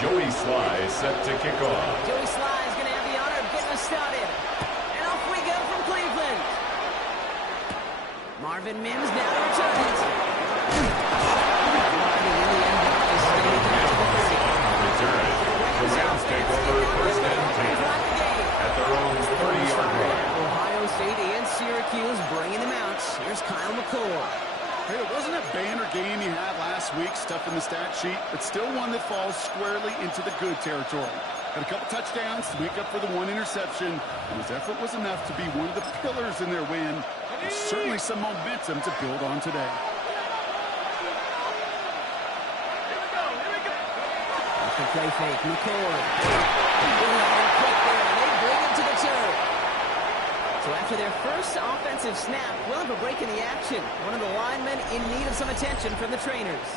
Joey Sly is set to kick off. Joey Sly is going to have the honor of getting us started. And off we go from Cleveland. Marvin Mims now returns. Return. The Rams take over first and 10 at their own 30-yard line. Ohio State and Syracuse bringing them out. Here's Kyle McCord. Hey, it wasn't a banner game you had last week, stuff in the stat sheet, but still one that falls squarely into the good territory. Had a couple touchdowns to make up for the one interception, and his effort was enough to be one of the pillars in their win. There's certainly some momentum to build on today. Play fake, McCord. Quick there, and they bring him to the turf. So after their first offensive snap, we'll have a break in the action. One of the linemen in need of some attention from the trainers.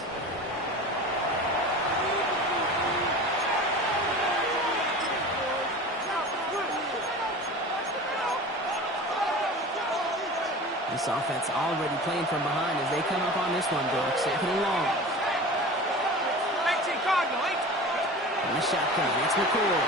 This offense already playing from behind as they come up on this one, Brock. Second and long. In the shotgun, it's McCord.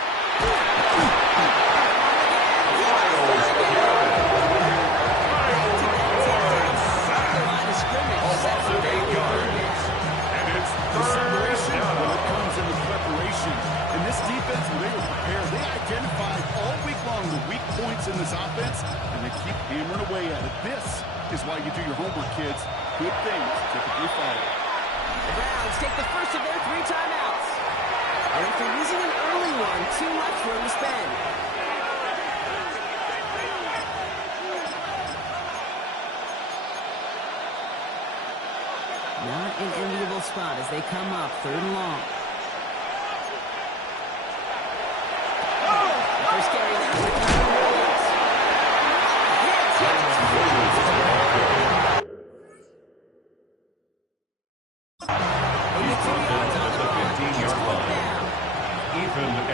And it's separation when it comes into preparation. And this defense, when they were prepared, they identified all week long the weak points in this offense, and they keep hammering away at it. This is why you do your homework, kids. Good things typically follow. The Browns take the first of their 3 timeouts. And after using an early one, too much room to spend. Not an enviable spot as they come up, 3rd and long. First carry now for Kyle Williams.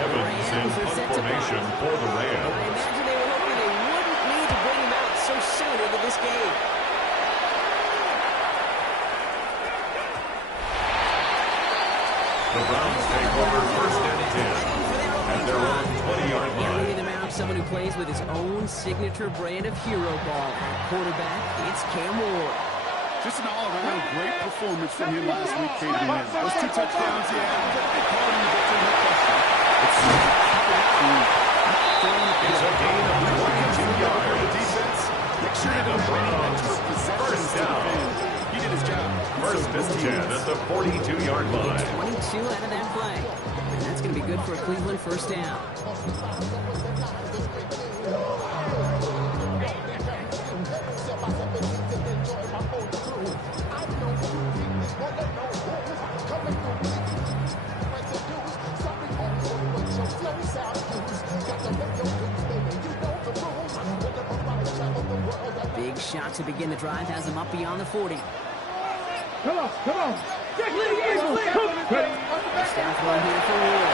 Evans in punt formation for the Rams. I imagine they were hoping they wouldn't need to bring him out so soon into this game. The Browns take over first and 10 at their own 20-yard line. Bringing them out, someone who plays with his own signature brand of hero ball. At quarterback, it's Cam Ward. Just an all-around great performance from him last week, Katie. Those 2 touchdowns he had, they called him the victory, no question. It's a gain of 22 yards. Defense, make sure they don't bring extra possessions to defend. He did his job. First and 10 at the 42-yard line. 22 out of that play. And that's going to be good for a Cleveland first down. Big shot to begin the drive has them up beyond the 40. Come on. First down throw here for Ward.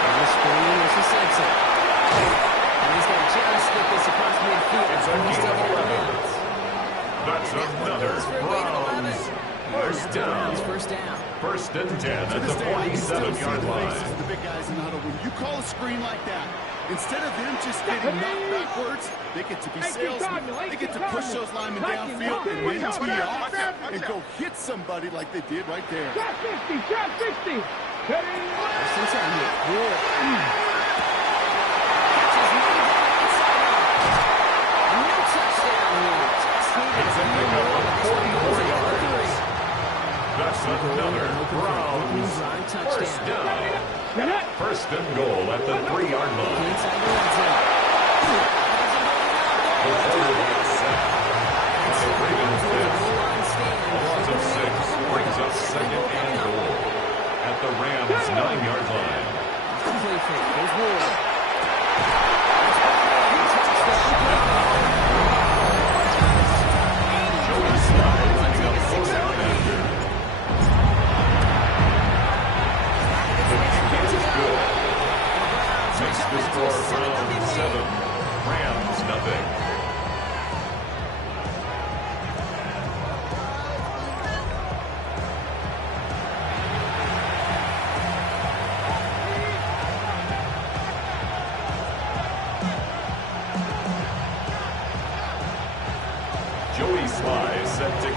And the screen, this is Simpson. And he's going to just get this across midfield. It's a He's taking it out. That's another Browns first down. First down. First and 10 at the 47-yard line. The big guys in the huddle. When you call a screen like that, instead of them just getting knocked backwards, they get to be salesmen. They get to push those linemen downfield and then tee off and go hit somebody like they did right there. Shot 60. First and 10 here. Ward. No touchdown here. It's a pickup of 44 yards. That's another Browns first down. First and goal at the 3-yard line. Inside the red zone. The quarter gets set. It's a Ravens miss. A loss of 6 brings up second and goal at the Rams 9-yard line. Play fake. There's Ward. Joey Sly lining up for down after. The kick is good. Makes the score Browns 7, Rams nothing.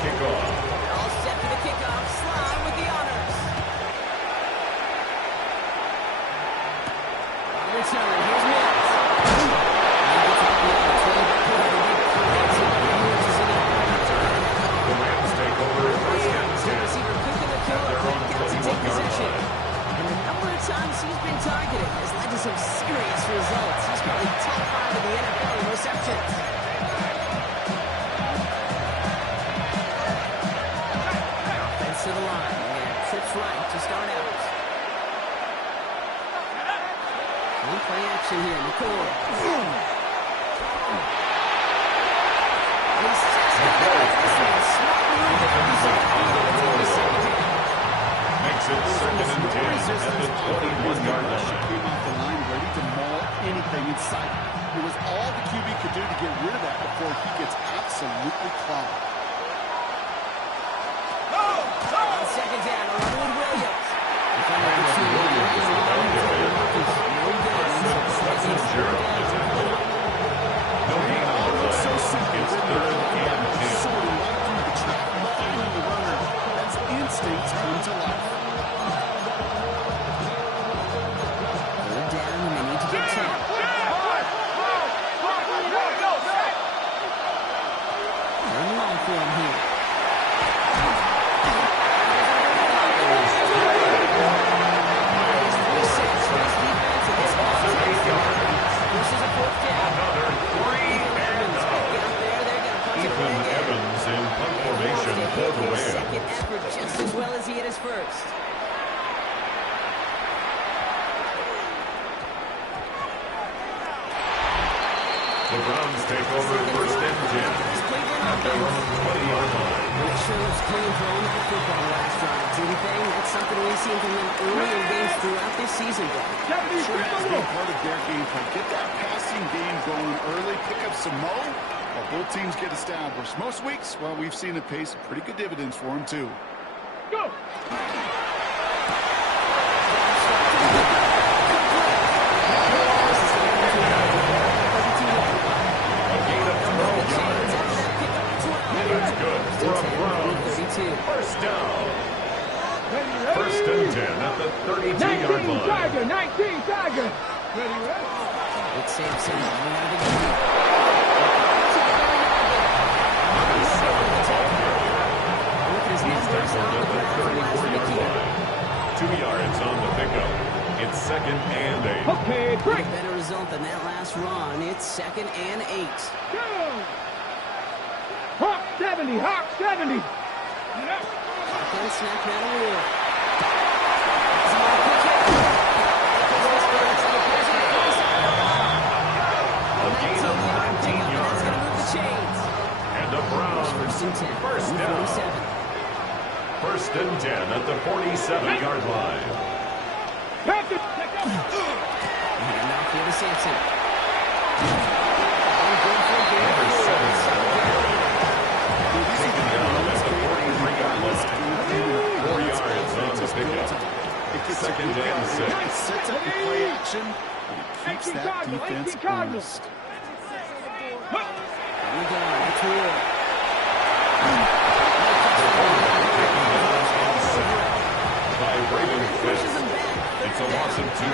kickoff. All set for the kickoff. Slide with the honors. On return, here's Mills. The Rams take over first and 10. Receiver cooking the killer. Counts to take possession. And the number of times he's been targeted has led to some serious results. He's probably top 5 in the NFL in receptions. Offense to the line. And trips right to start out. One play action here. McCoy. He's just this one. Smart move there. He's on the second down. Makes it second and 10 at the 21-yard line. Came off the line ready to maul anything in sight. It was all the QB could do to get rid of that before he gets absolutely clobbered. On second down, a run with Williams. No gain on the play. It's third and 10. Sorting right through the traffic, finding the runner as instincts come to life. Third down, and they need to get 10. Third and long for him here. Second effort just as well as he hit his first. The Browns take over first and 10 at their own 20-yard line. Not sure what's clean throwing that football last drive. Anything? That's something we've seen from them early in games throughout this season, though. Sure has been part of their game plan. Get that passing game going early, pick up some mo, while both teams get established. Most weeks, well, we've seen it pay some pretty good dividends for them, too. Go! That's good for a Browns. First down. First and 10 at the 32-yard line. Tiger, 19, Tiger. Ready, ready? It's Sampson. He's tackled at the 34-yard line. 2 yards on the pickup. It's second and 8. Okay, A break. better result than that last run. It's second and 8. Go! Hawk 70, Hawk 70. Shotgun snap now to Ward. A gain of 19 yards. That's going to move the chains. And the Browns First and 10. first down. 47. First and 10 at the 47-yard line. Patrick, And off here to Sampson. Taken down at the 43-yard line. 4 yards on the pickup. Second and 6. Sets up the play action, and it keeps that defense honest. On the ground, that's Ward. By Braden Fitz. It's a loss of 2.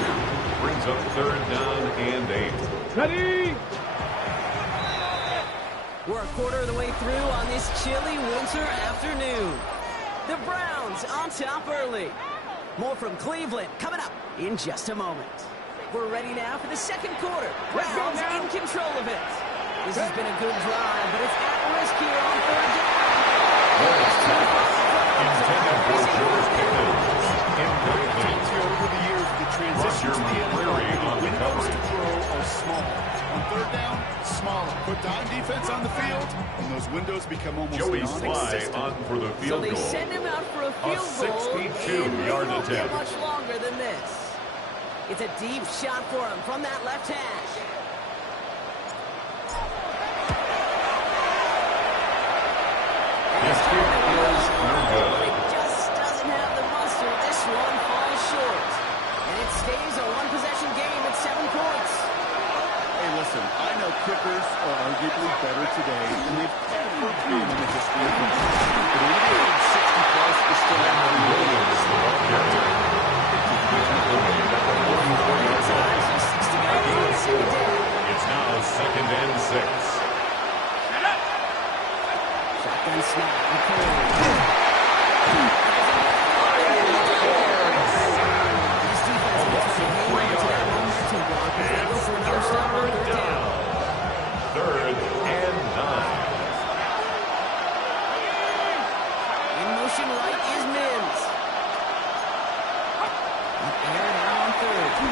Brings up third down and 8. ready. We're a quarter of the way through on this chilly winter afternoon. The Browns on top early. More from Cleveland coming up in just a moment. We're ready now for the second quarter. Browns in control of it. This has been a good drive, but it's at risk here on third down. Intended for George Pickens. Incomplete. Over the years, the transitions to the Murray on the windows coverage. to throw are small. On third down, smaller. Put dime defense on the field, and those windows become almost Joey Sly non-existent. on for the So field they goal. send him out for a field goal, 62-yard and they attempt. won't get much longer than this. It's a deep shot for him from that left hash. This kick is no good. It just doesn't have the muster. This one falls short. And it stays a one-possession game at 7 points. Hey, listen, I know kickers are arguably better today than they've ever been in the history of football. But anything 60-plus is still out of the Williams, the ball carrier. It's now 2nd and 6. Shotgun snap. This defense will try to hang on to that momentum block as they go for another stop on 3rd down. 3rd and 9. In motion right is Mims. Air now on 3rd. To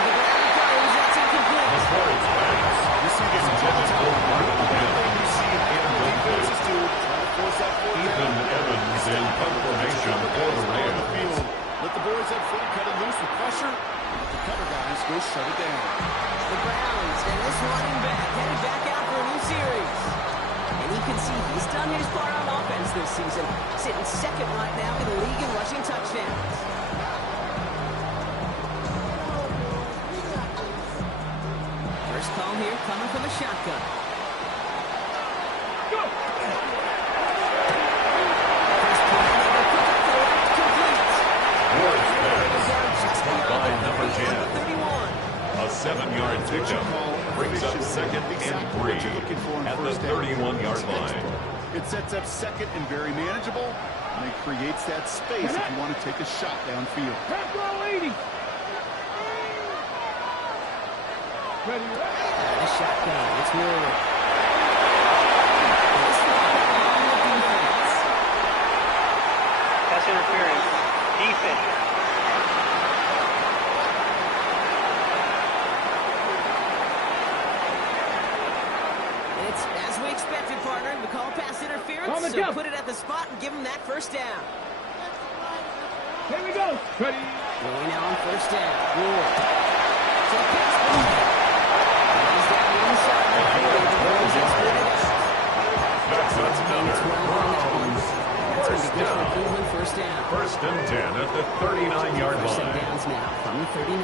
the ground it goes. That's incomplete. Before it's pass, You see this intended for Martin Hill. You see it in defenses do. Try to force that fourth Ethan down. Evans in confirmation for the Rams. Let the boys up front cut it loose with pressure. The cover guys go shut it down. The Browns and this running back headed back out for a new series. And you can see he's done his part on offense this season, sitting 2nd right now in the league in rushing touchdowns. First call here coming from the shotgun. Go! First play, they pick up the left complete. Ward's pass, Just caught by number 10. 31. A 7-yard pickup brings up 2nd and 3 at the 31-yard line. It sets up 2nd and very manageable, and it creates that space if you want to take a shot downfield. Half roll 80. Ready, The shotgun, it's Ward. This one on the defense. Pass interference. Defense. It's as we expected, partner. We call pass interference, so put it at the spot and give him that first down. Here we go. Ready. Going now on 1st down. Ward. To the pass play. He's down the inside of the field. The Browns have split it out. That's another Browns. That's going to First be good for down. Cleveland. First down. 1st and 10 at the 39-yard First and line. downs now from the 39.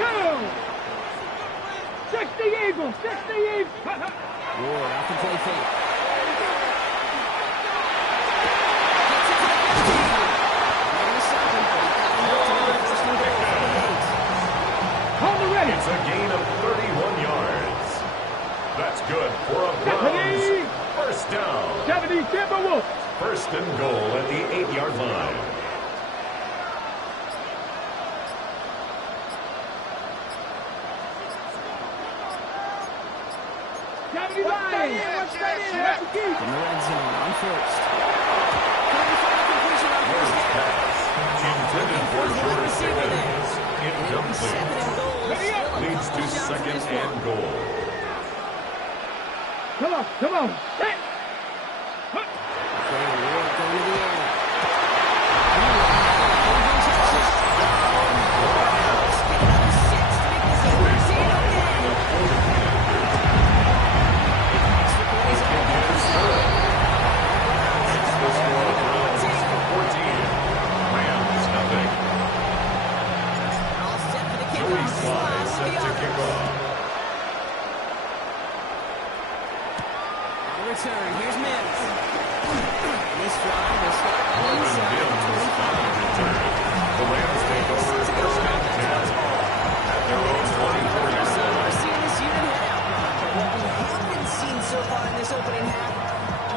Go! 60 Eagles. 60 Eagles. Ward off the play fake. Hold the ready. It's a gain of 31 yards. That's good for a Browns. First down. 70 Timberwolves. 1st and goal at the 8-yard line. In the red zone on 1st. Coming for a completion on 1st down. Intended for short Receiver there. seconds. Incomplete. 2nd and goal. Still a Leads to couple shots for 2nd this one. and goal. Come on, come on. Hey. Ward going to the air. Return. Here's Mims. This drive will start inside the 25. The Rams take over 1st and 10 at their own 24-yard So line. we're seeing this unit head out. But what we haven't seen so far in this opening half,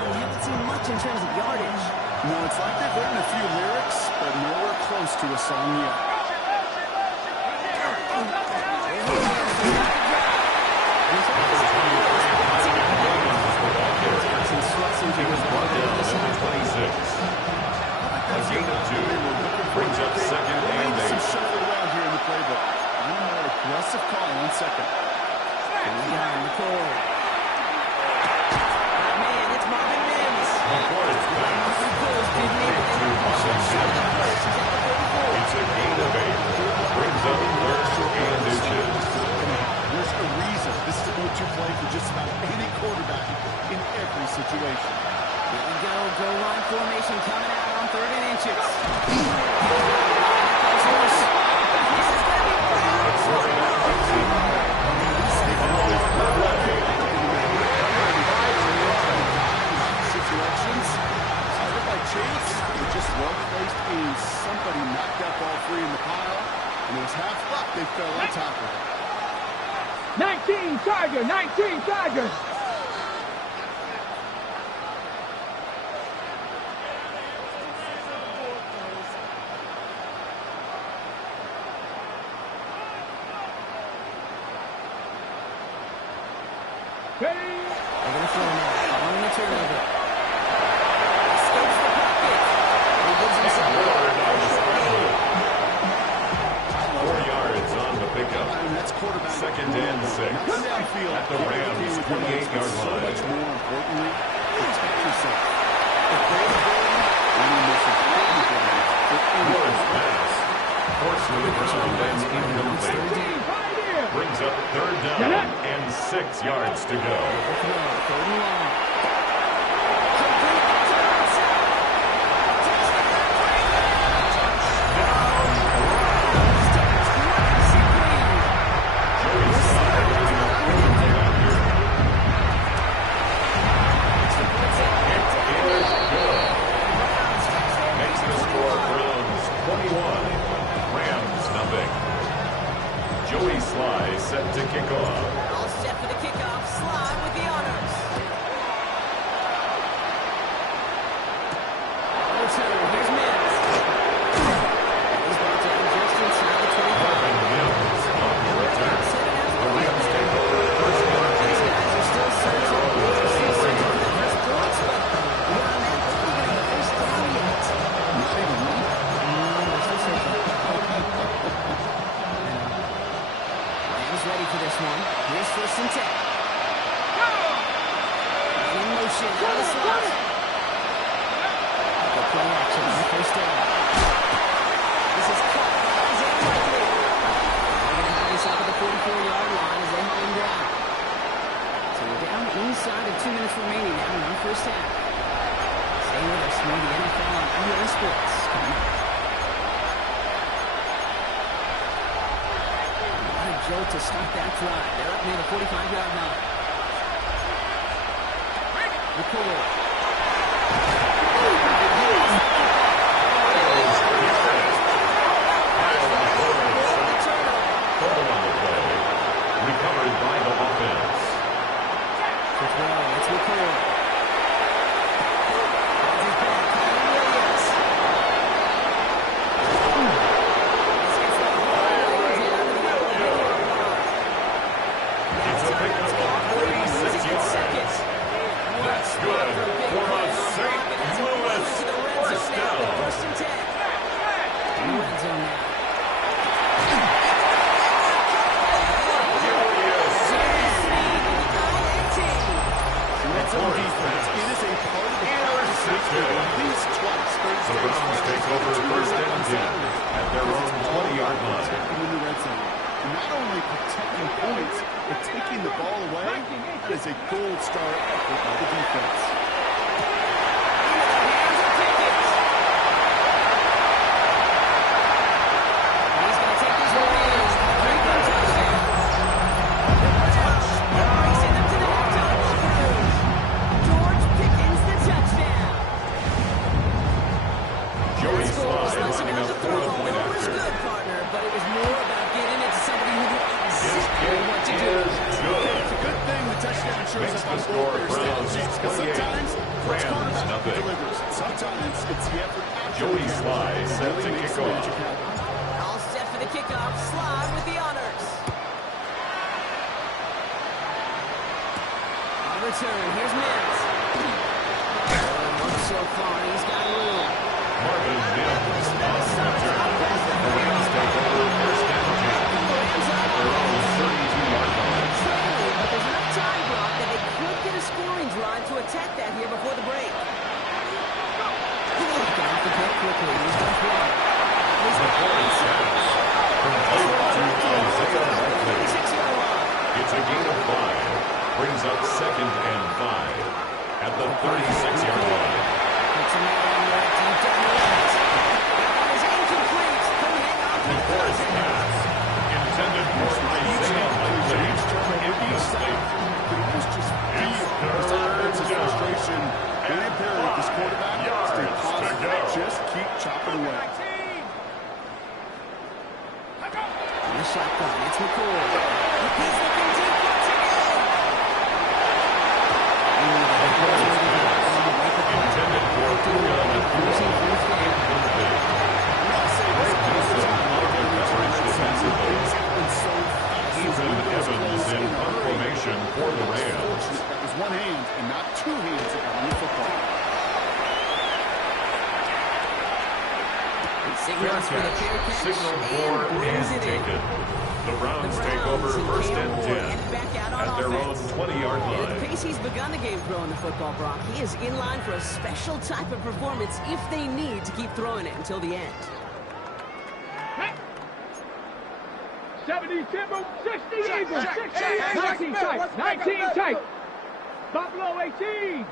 we haven't seen much in terms of yardage. No, it's like they've written a few lyrics, but nowhere close to a song yet. He was brought down at the 26. A gain of 2 brings up 2nd and Some 8. shuffle around here in the playbook. A more aggressive call on 2nd. McCord. Man, it's Marvin Mims. Before it's passed, it's a gain of 8. Brings up 3rd and inches. There's a reason this is a go-to play for just about any quarterback in every situation. Here we go. Goal line formation coming out on 3rd and inches. This is going to be And it was half luck they fell on top of it. 19 Tiger, 19 Tiger. They're going to throw now. On the turnover. Escapes the pocket. He gives himself Four yards on the pickup. And that's quarterback. Second and 6. At the Rams' 28-yard So line. much more importantly, protect yourself. The availability and the most important ability for Moore's anyone. pass. Forced to the ground and incomplete. Brings up third down and 6 yards to go. third and long. Makes the score Browns 21, Rams nothing. Joey Sly set to kick off. All set for the kickoff. Slide with the honors. Return. Here's Mims. He's brought down just inside the 25. Marvin Mims on the return. The Rams take over first down. These guys are still searching. They're still searching for the first points, but beyond that, they're not even the first down yet. Not even one. They're still searching. Rams ready for this one. Here's first and 10. And in motion, out of the slot. The play action on first down. This is cut. Is it likely? They're going to have this up at the 44-yard line as they hunt him down. So we're down inside of 2 minutes remaining now in our first half. Stay with us. More of the NFL on IES Sports coming up. What a jolt to start that drive. They're up near the 45-yard line. McCoy. Ball on the play. Recovered by the offense. It's McCoy. Finds his back. Kyron Williams. This gets the whole way down to the 11-yard line. It's a pickup of 46 yards. That's good for a St. Louis first down. First and 10. In the red zone now. That's on defense. It is a part of the process at least twice. The Browns take over first and 10 at their own 20-yard line. Protecting in the red zone. Not only protecting points, but taking the ball away. That is a gold star effort by the defense. He's going to take this one in. Three-point touchdown. Racing them to the halftime walkthrough. George Pickens the touchdown. Joey It's Sly less lining about up the for throw. the point It was after. good, partner, but it was more about getting it to somebody who knew His exactly kick what to do. is good. It's a good thing the touchdown shows Makes up the on score both their Browns stat sheets, because 28, sometimes it's Rams quarterback nothing. who delivers. Sometimes it's the effort after Joey the catch Sly that set really to makes kick the off. magic happen. All set for the kickoff. Slide with the honors. On return, here's Mims. So far, he's got room. Marvin Mims on the return. The Rams take over first and 10 at their own 32-yard line. Trailing, but there's enough time block that they could get a scoring drive to attack that here before the break. Get off the pick quickly. He's done one. He's The point pass. Complete to Isaiah Likely. 36-yard line. It's a gain of 5. Brings up second and 5 at the 36-yard line. Puts him out on the right shotgun. It's McCoy. He's looking deep once again. Intended for losing first and complete. Great use of multiple coverage defensively. Even Evans in confirmation for the Rams. That was one hand and not two hands that got on the football. Signals for the fair catch. Signal for and taken. The Browns take over first and 10 at their own 20-yard At line. the pace he's begun the game throwing the football, Brock, he is in line for a special type of performance if they need to keep throwing it until the end. 70 Timber, 60 Eagle, 19 tight, 19 tight. Buffalo 18.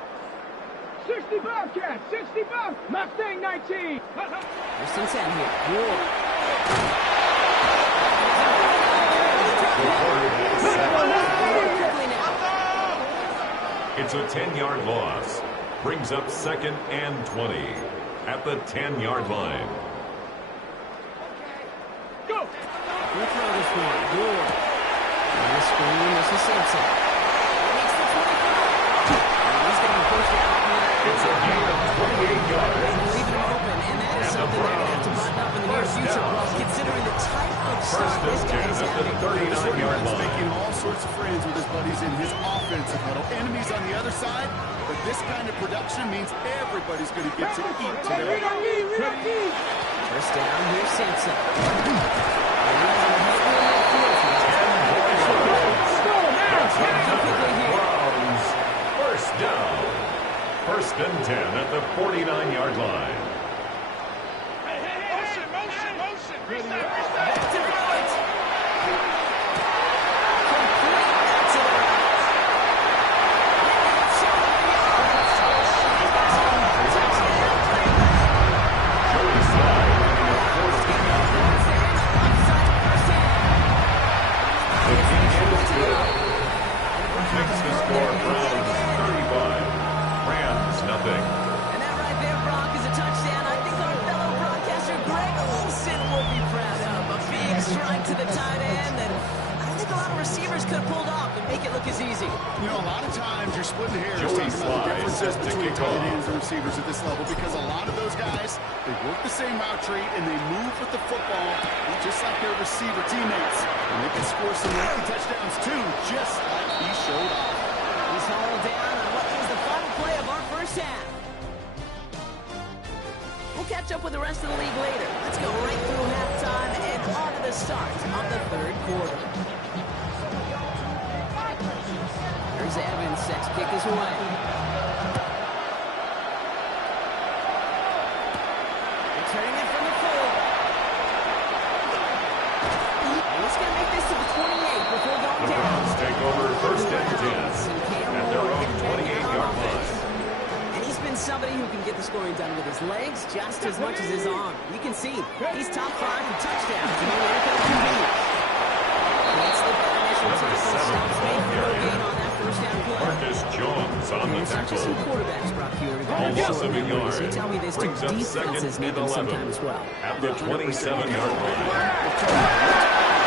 60 Bobcat, 60 Bob, Mustang 19. First and 10 here. Ward. Quickly now. It's a 10-yard loss. Brings up second and 20 at the 10-yard line. Go. We'll throw this one. Ward. On the screen, this is Simpson. Makes the 25. He's going to be pushed out. It's a gain of 28 yards. Leaving him open, and that is something they're going to have to button up in the near future, Brock, considering the type of start this guy is having. At the 39-yard He's line. making all sorts of friends with his buddies in his offensive huddle. Enemies on the other side, but this kind of production means everybody's going to get to eat today. First down, here's Simpson. Browns first down. First and 10 at the 49-yard line. Makes the score Browns 35, Rams nothing. And that right there, Brock, is a touchdown. I think our fellow broadcaster Greg Olsen would be proud of. A big strike to the tight end that I don't think a lot of receivers could have pulled off and make it look as easy. You know, a lot of times you're splitting hairs Joey talking about the Sly differences set to between kick tight off. ends and receivers at this level because a lot of those guys, they work the same route tree and they move with the football just like their receiver teammates. And they can score some lengthy touchdowns too, just like he showed off. He's hauled down on what is the final play of our first half. We'll catch up with the rest of the league later. Let's go right through halftime and on to the start of the third quarter. There's Evans set to kick this away. Returning it from the full. And he's going to make this to the 28 before going The down. Browns take over first and 10 at their own 28-yard line. And he's been somebody who can get the scoring done with his legs just as much as his arm. You can see he's top 5 for touchdowns in the NFL QB. Let's look at initial tackle. Stops made for no gain on that first down play. Marcus Jones on the And such as some tackle. quarterbacks, Brock, here. A loss of a yard. You tell me this two Brings up second defenses need and them 11 sometime as well. at the 27-yard line.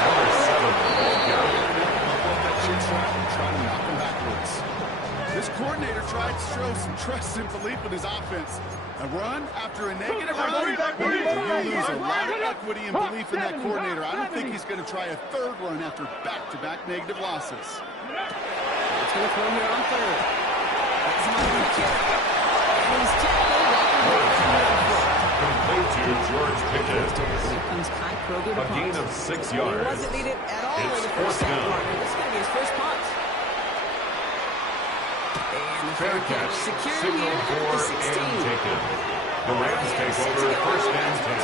Number 7 ball carrier. Trying to knock him backwards. This coordinator tried to show some trust and belief in his offense. A run after a negative run, you lose a lot of equity and belief in that coordinator. I don't think he's going to try a third run after back-to-back negative losses. It's going to throw here on third. That's not going to kill. And he's tackled after Complete to George Pickens. Here comes Kai Kroger to A gain punt. of 6 He yards. wasn't needed at all It's in the first fourth half. down. This is going to be his first punt. And the Fair catch, secured signal here at for the 16. and taken. The Rams take over first and 10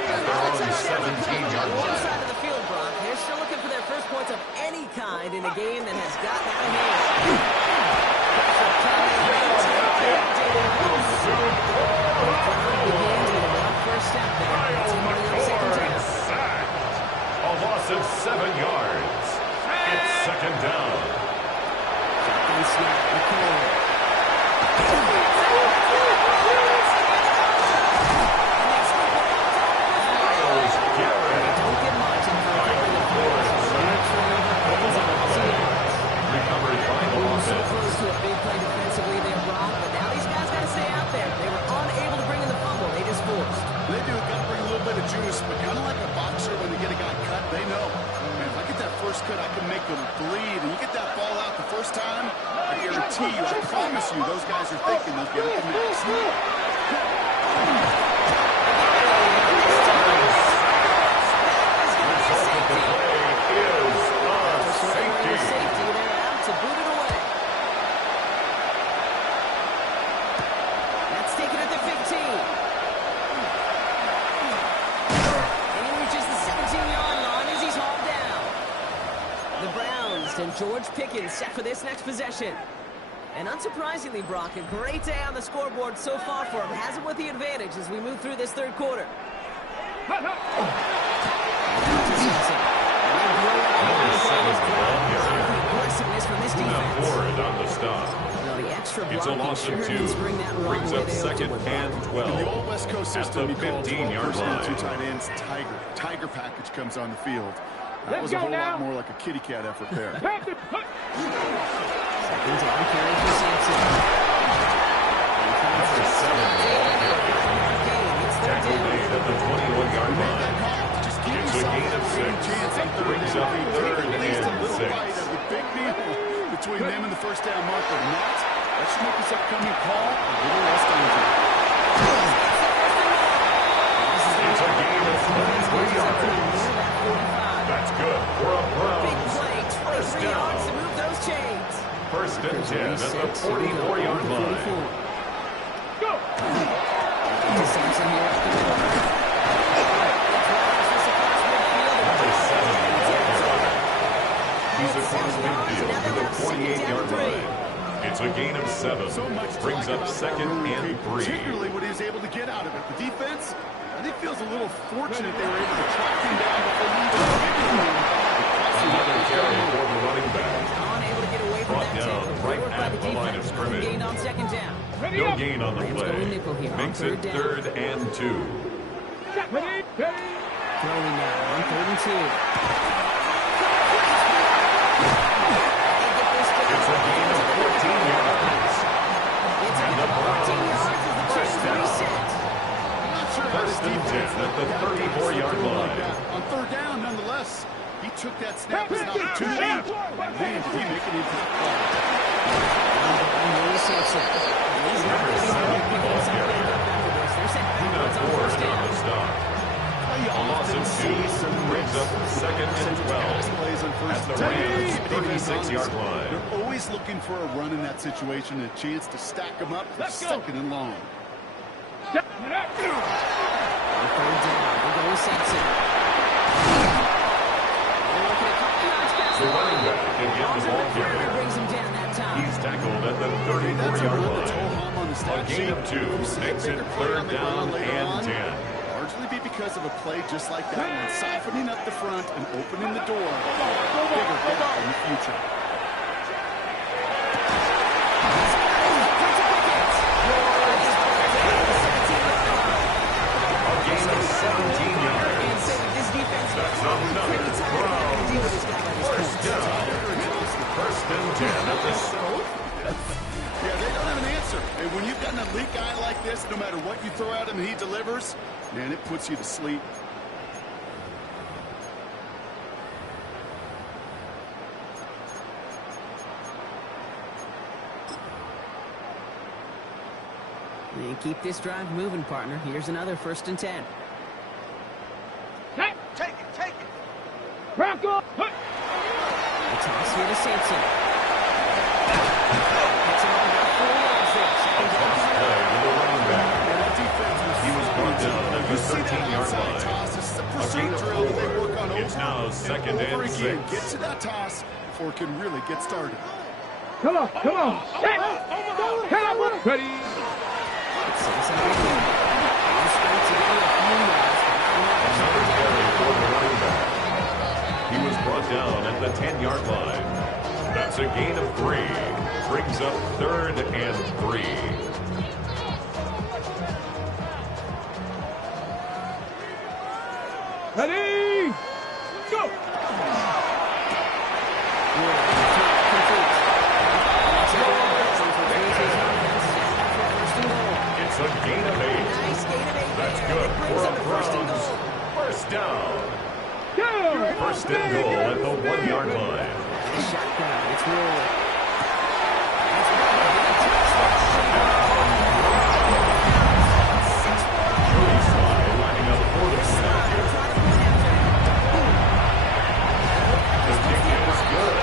at their own 17-yard One line. side of the field, Brock. They're still looking for their first points of any kind in a game that has gotten out of hand. Pressure coming. Begins with a rough first step there. It's coming up second down. Sack. A loss of 7 yards. It's second down. Shotgun snap. McCoy. Miles Garrett. Don't get much in front of the looks good, I can make them bleed. And you get that ball out the first time, I guarantee you, I promise you, those guys are thinking they'll get it the next. Safety, they're out to boot it away. That's taken at the 15. And he reaches the 17-yard line as he's hauled down. The Browns and George Pickens set for this next possession. And unsurprisingly, Brock, a great day on the scoreboard so far for him. Has him with the advantage as we move through this third quarter. Aggressiveness from this defense. Forward on the stop. It's a loss of 2. Brings up second and 12. In the old West Coast system, at the you call 15-yard line. 2 tight ends Tiger. Tiger package comes on the field. That was a whole lot more like a kitty cat effort there. Second down carry for Sampson. Tackle made at the 21-yard line. It's a gain of 6. Brings up third and 6. Big deal between them and the first down marker. That should make this upcoming call a little less dangerous. It's a gain of 3 yards. That's good for a Browns. Big play, 23 yards to move those chains. First and 10 at the 44-yard line. Go! Sampson here at the middle. He's across midfield to the 48-yard line. It's a gain of 7. Brings up second and 3. Particularly what he was able to get out of it. The defense, I think, feels a little fortunate they were able to track him down before leaving. Another carry for the running back. Unable to get away from Brought that down tackle. right Forward by at the line of scrimmage. Gained on second down. No gain on the Rams play. going nickel here on Makes it third down. third and 2. Throwing now on 3rd and 2. It's a gain of 14 yards. It's And the 14 Browns yards as the just Browns down. reset. First and 10 at the 34-yard line. On third down, nonetheless, he took that snap as an opportunity. Man, did he make it into the play. Sampson. He's not going to be able to pick this up after this. They're set backwards on Forward first on down. the stop. A loss of 2 brings up second and 12 at the Rams' 36-yard line. They're always looking for a run in that situation and a chance to stack them up for second and long. On third down, we'll go with Sampson. The running back can get the ball carrier. Brings him down that time. He's tackled at the 34-yard line. A gain of 2 makes it third down and 10. Largely be because of a play just like that one, softening up the front and opening the door for a bigger gap in the future. A gain of 17 yards. That's another Browns first down. First and 10 at the Yeah, they don't have an answer. And when you've got an elite guy like this, no matter what you throw at him and he delivers, man, it puts you to sleep. And keep this drive moving, partner. Here's another 1st and 10. Take it. Bronco. The toss here to Sampson. Gets him on about 4 yards there. Second down. play with the running back. He was brought down at the 13-yard line. A gain of 4. It's now second and 6. Get to that toss before it can really get started. Come on. Set. Head up. Ready. Sampson again. He's going to go a few yards. Another carry for the running back. He was brought down at the 10-yard line. That's a gain of 3. Brings up third and 3. Ready. Go. It's a gain of 8. Nice gain of 8 That's there. good It brings for up a the 1st and Browns goal. first down. Go. First and goal at the 1-yard line. Shotgun. It's rolled. Joey Sly lining up for the snap here. The kick is good.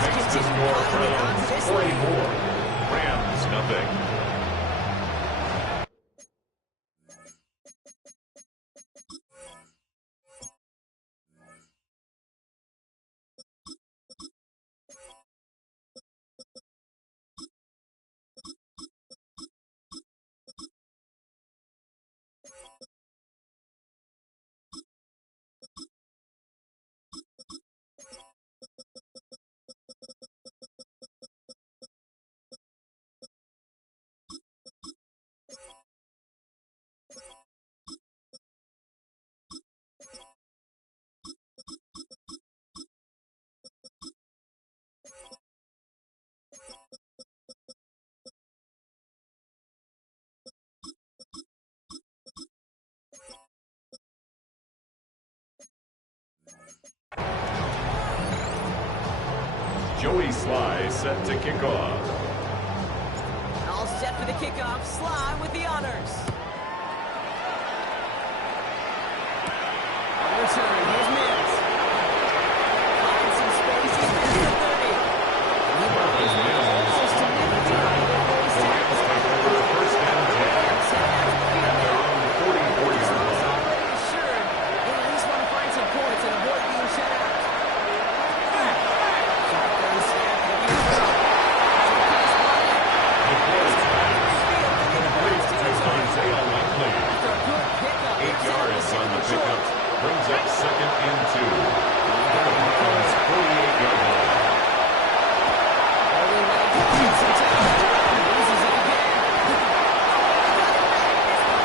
Makes the score Browns 44. Rams nothing. Joey Sly set to kick off. All set for the kickoff. Sly with the honors. On return, here's Mills. Finds some space. He's past the 30. He Marcus Mills just to make it time before he's Rams take over first and 10 at their own 44-yard line. already assured. They at least want to find some points and avoid being shut out. Shotgun snap. Looking to throw. The quarterback complete to Isaiah Likely. After a good pickup. 8 yards on the pickup. Brings up second and 2. At the Browns 48-yard line. Holding leg. Gets some time. Loses it again.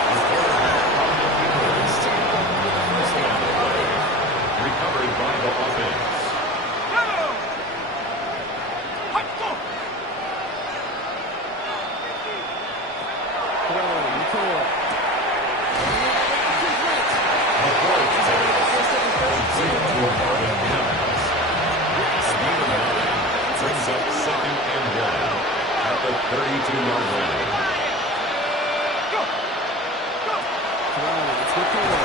The quarterback on the keeper. First down. Recovered by the offense. Throwing. McCoy. Complete. The quarterback complete to Marvin Mims. Brings up second and 1 at the 32-yard line. Throwing. It's McCoy.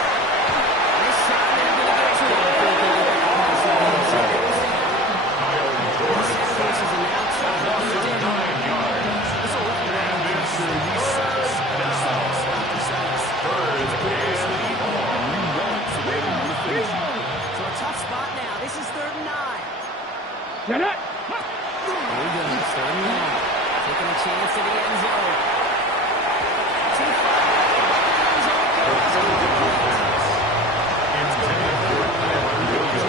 This time they're going to get to it. Kyle Jordan This is an outside. loss of 9 yards. And it's third and 4. So a tough spot now. This is 3rd and 9. Now that. There he goes. 3rd and 9. Taking a chance to the end zone. Too far. Intended for Kyler Williams.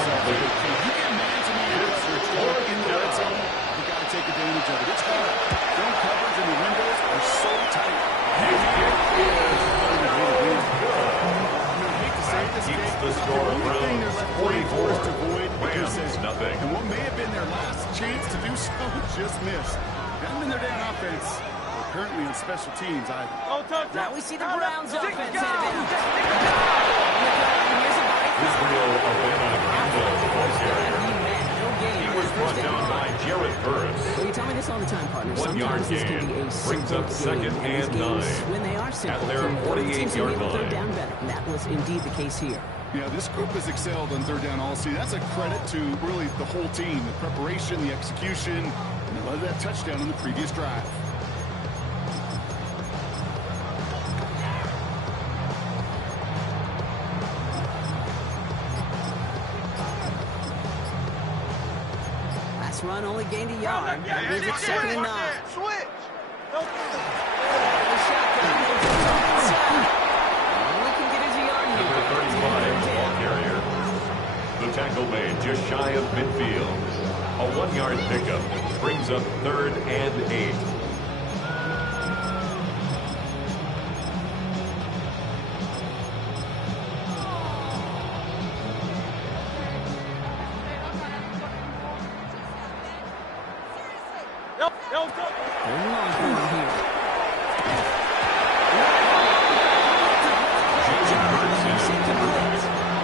Incomplete. You get man-to-man coverage in the red zone, you got to take advantage of it. It's hard. Zone coverage and the windows are so tight. His kick is Keeps the score of Browns 44. Rams nothing. And what may have been their last chance to do so just missed. Haven't been their day on offense, or currently on special teams either. Now we see the Browns offense headed in. Here's a body Israel Abena-Gando, the ball carrier. He was brought down by Jared Burris. Well, you tell me this all the time, partner. 1 yard Sometimes this can be gain. a Brings simple up second game, and these games, 9. when they are simple, At their can both teams 48-yard handle third line. down better. And that was indeed the case here. Yeah, this group has excelled on 3rd down all season. That's a credit to really the whole team, the preparation, the execution, and they led that touchdown on the previous drive. Last run only gained a yard. That leaves it 2nd and 9. Only can get his yard here. Number 35, the ball carrier. The tackle made just shy of midfield. A 1-yard pickup brings up 3rd and 8.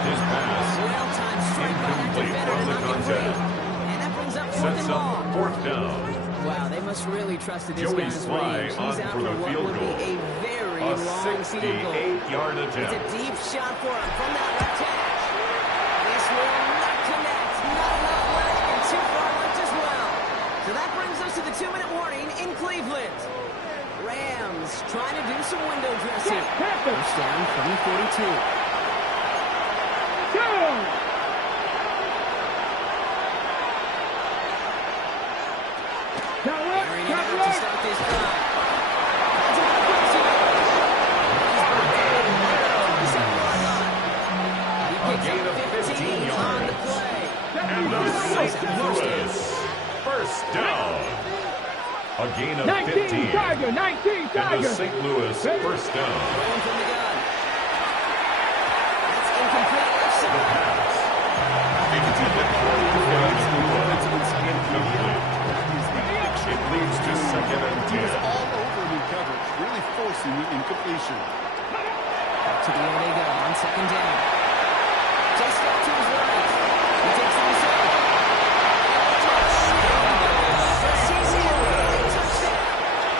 This 10. And that brings up 4th Sets and long. up 4th down. Wow, they must really trust this Joey guy's Sly range. He's on out for the what field would goal. be a very A long field goal. 68-yard It's attempt. a deep shot for him from that left hash. This will not connect. Not enough leg and too far left as well. So that brings us to the 2-minute warning in Cleveland. Rams trying to do some window dressing. First down from the 42. Carrying it out to start this drive. A gain of 15 yards. And the St. Louis first down. A gain of 15. 19 And the St. Louis first down. Rolling from the gun. That's incomplete left The side. pass. Intended for incomplete. It leads to 2nd and He was 10. all over him in coverage, really forcing the incompletion. Back to the air they go on 2nd down. Just out to his right. He takes the receiver. Touchdown.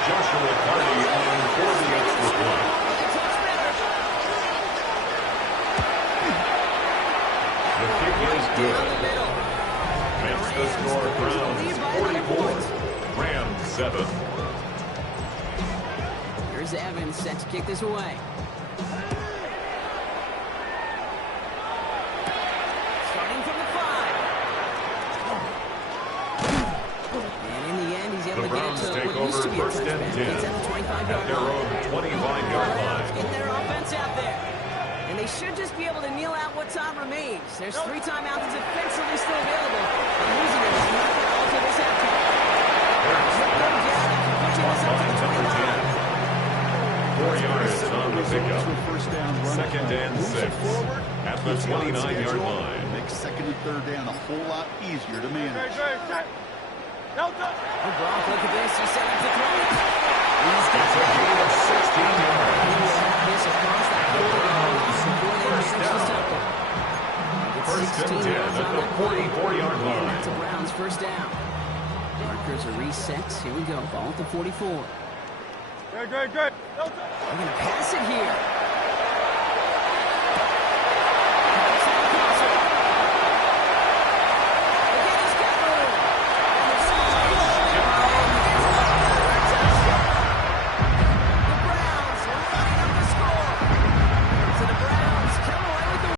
Joshua Carty on for the extra point. The kick is good. Down the middle. Makes the score Browns 44. Rams 7. Here's Evans set to kick this away. Starting from the 5. And in the end, he's able The to get Browns it to take what used to over be a 1st and touchback. 10 It's at the 25-yard at their line. own 25-yard line. Getting their offense out there. And they should just be able to kneel out what time remains. There's 3 timeouts offensively still available. But losing it is not going to alter this outcome. Number 10. 4 yards on the pickup. First down run. 2nd and 6 Forward, at the 29-yard line. makes 2nd and 3rd down a whole lot easier to manage. Oh, Brock, look at this. He's set up to throw it. It's a gain of 16 yards. This across that The Browns first down. It's 1st and 10 at the 44-yard line. That's a Browns first down. Markers are reset. Here we go. Ball at the 44. They're going to pass it here.